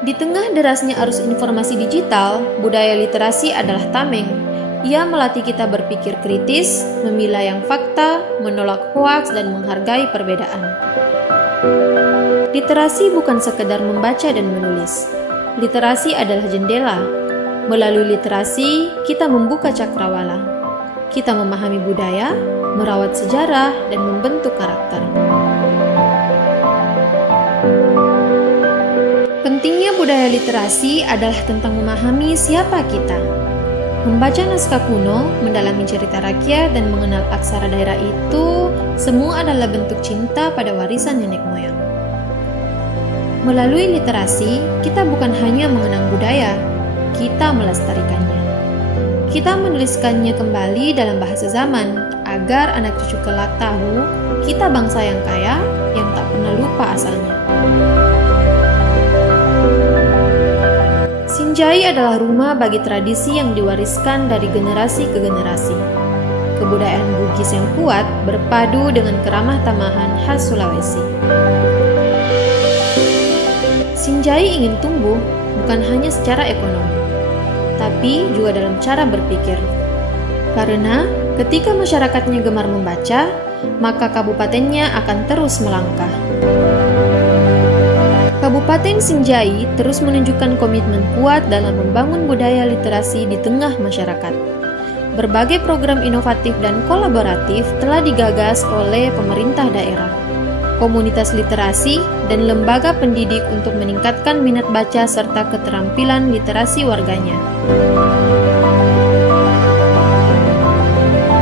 Di tengah derasnya arus informasi digital, budaya literasi adalah tameng. Ia melatih kita berpikir kritis, memilah yang fakta, menolak hoaks, dan menghargai perbedaan. Literasi bukan sekedar membaca dan menulis. Literasi adalah jendela. Melalui literasi, kita membuka cakrawala. Kita memahami budaya, merawat sejarah, dan membentuk karakter. Pentingnya budaya literasi adalah tentang memahami siapa kita. Membaca naskah kuno, mendalami cerita rakyat, dan mengenal aksara daerah itu, semua adalah bentuk cinta pada warisan nenek moyang. Melalui literasi, kita bukan hanya mengenang budaya, kita melestarikannya. Kita menuliskannya kembali dalam bahasa zaman, agar anak cucu kelak tahu kita bangsa yang kaya, yang tak pernah lupa asalnya. Sinjai adalah rumah bagi tradisi yang diwariskan dari generasi ke generasi. Kebudayaan Bugis yang kuat berpadu dengan keramah tamahan khas Sulawesi. Sinjai ingin tumbuh bukan hanya secara ekonomi, tapi juga dalam cara berpikir. Karena ketika masyarakatnya gemar membaca, maka kabupatennya akan terus melangkah. Kabupaten Sinjai terus menunjukkan komitmen kuat dalam membangun budaya literasi di tengah masyarakat. Berbagai program inovatif dan kolaboratif telah digagas oleh pemerintah daerah, komunitas literasi, dan lembaga pendidik untuk meningkatkan minat baca serta keterampilan literasi warganya.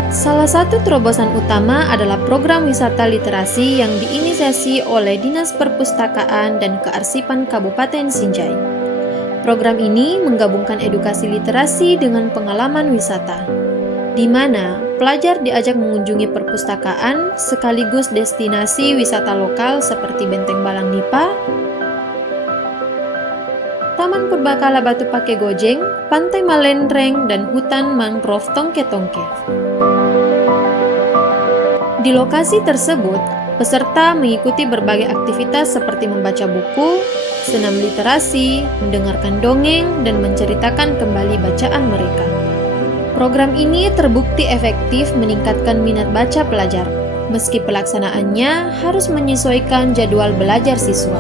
Salah satu terobosan utama adalah program wisata literasi yang diinisiasi oleh Dinas Perpustakaan dan Kearsipan Kabupaten Sinjai. Program ini menggabungkan edukasi literasi dengan pengalaman wisata, di mana pelajar diajak mengunjungi perpustakaan sekaligus destinasi wisata lokal seperti Benteng Balang Nipa, Taman Purbakala Batu Pake Gojeng, Pantai Malenreng, dan hutan mangrove Tongke-Tongke. Di lokasi tersebut, peserta mengikuti berbagai aktivitas seperti membaca buku, senam literasi, mendengarkan dongeng, dan menceritakan kembali bacaan mereka. Program ini terbukti efektif meningkatkan minat baca pelajar, meski pelaksanaannya harus menyesuaikan jadwal belajar siswa.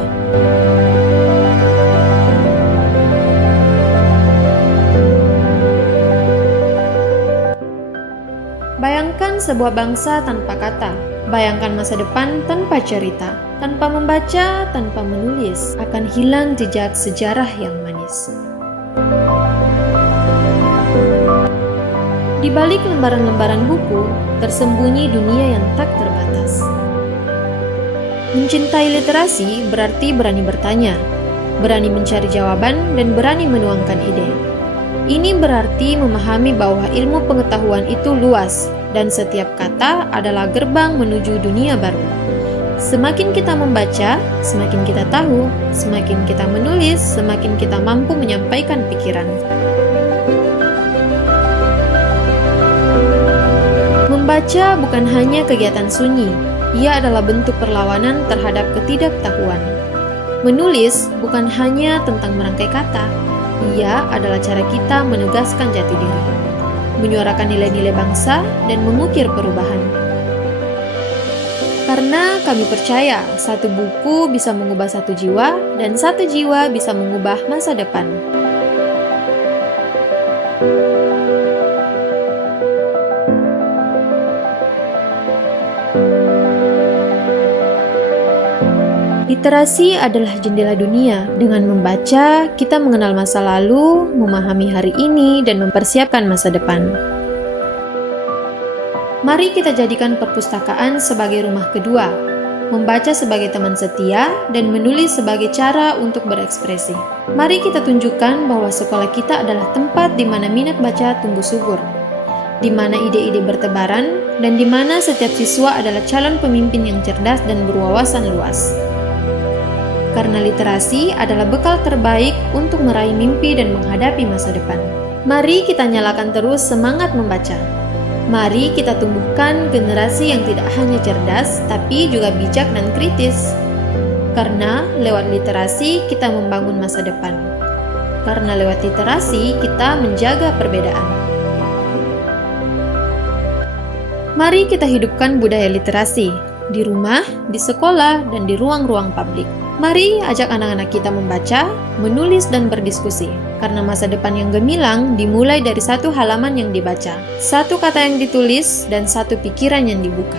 Bayangkan sebuah bangsa tanpa kata. Bayangkan masa depan tanpa cerita. Tanpa membaca, tanpa menulis, akan hilang jejak sejarah yang manis. Di balik lembaran-lembaran buku, tersembunyi dunia yang tak terbatas. Mencintai literasi berarti berani bertanya, berani mencari jawaban, dan berani menuangkan ide. Ini berarti memahami bahwa ilmu pengetahuan itu luas, dan setiap kata adalah gerbang menuju dunia baru. Semakin kita membaca, semakin kita tahu, semakin kita menulis, semakin kita mampu menyampaikan pikiran. Membaca bukan hanya kegiatan sunyi, ia adalah bentuk perlawanan terhadap ketidaktahuan. Menulis bukan hanya tentang merangkai kata, ia adalah cara kita menegaskan jati diri, menyuarakan nilai-nilai bangsa, dan mengukir perubahan. Karena kami percaya, satu buku bisa mengubah satu jiwa, dan satu jiwa bisa mengubah masa depan. Literasi adalah jendela dunia. Dengan membaca, kita mengenal masa lalu, memahami hari ini, dan mempersiapkan masa depan. Mari kita jadikan perpustakaan sebagai rumah kedua, membaca sebagai teman setia, dan menulis sebagai cara untuk berekspresi. Mari kita tunjukkan bahwa sekolah kita adalah tempat di mana minat baca tumbuh subur, di mana ide-ide bertebaran, dan di mana setiap siswa adalah calon pemimpin yang cerdas dan berwawasan luas. Karena literasi adalah bekal terbaik untuk meraih mimpi dan menghadapi masa depan. Mari kita nyalakan terus semangat membaca. Mari kita tumbuhkan generasi yang tidak hanya cerdas, tapi juga bijak dan kritis. Karena lewat literasi kita membangun masa depan. Karena lewat literasi kita menjaga perbedaan. Mari kita hidupkan budaya literasi di rumah, di sekolah, dan di ruang-ruang publik. Mari ajak anak-anak kita membaca, menulis, dan berdiskusi. Karena masa depan yang gemilang dimulai dari satu halaman yang dibaca, satu kata yang ditulis, dan satu pikiran yang dibuka.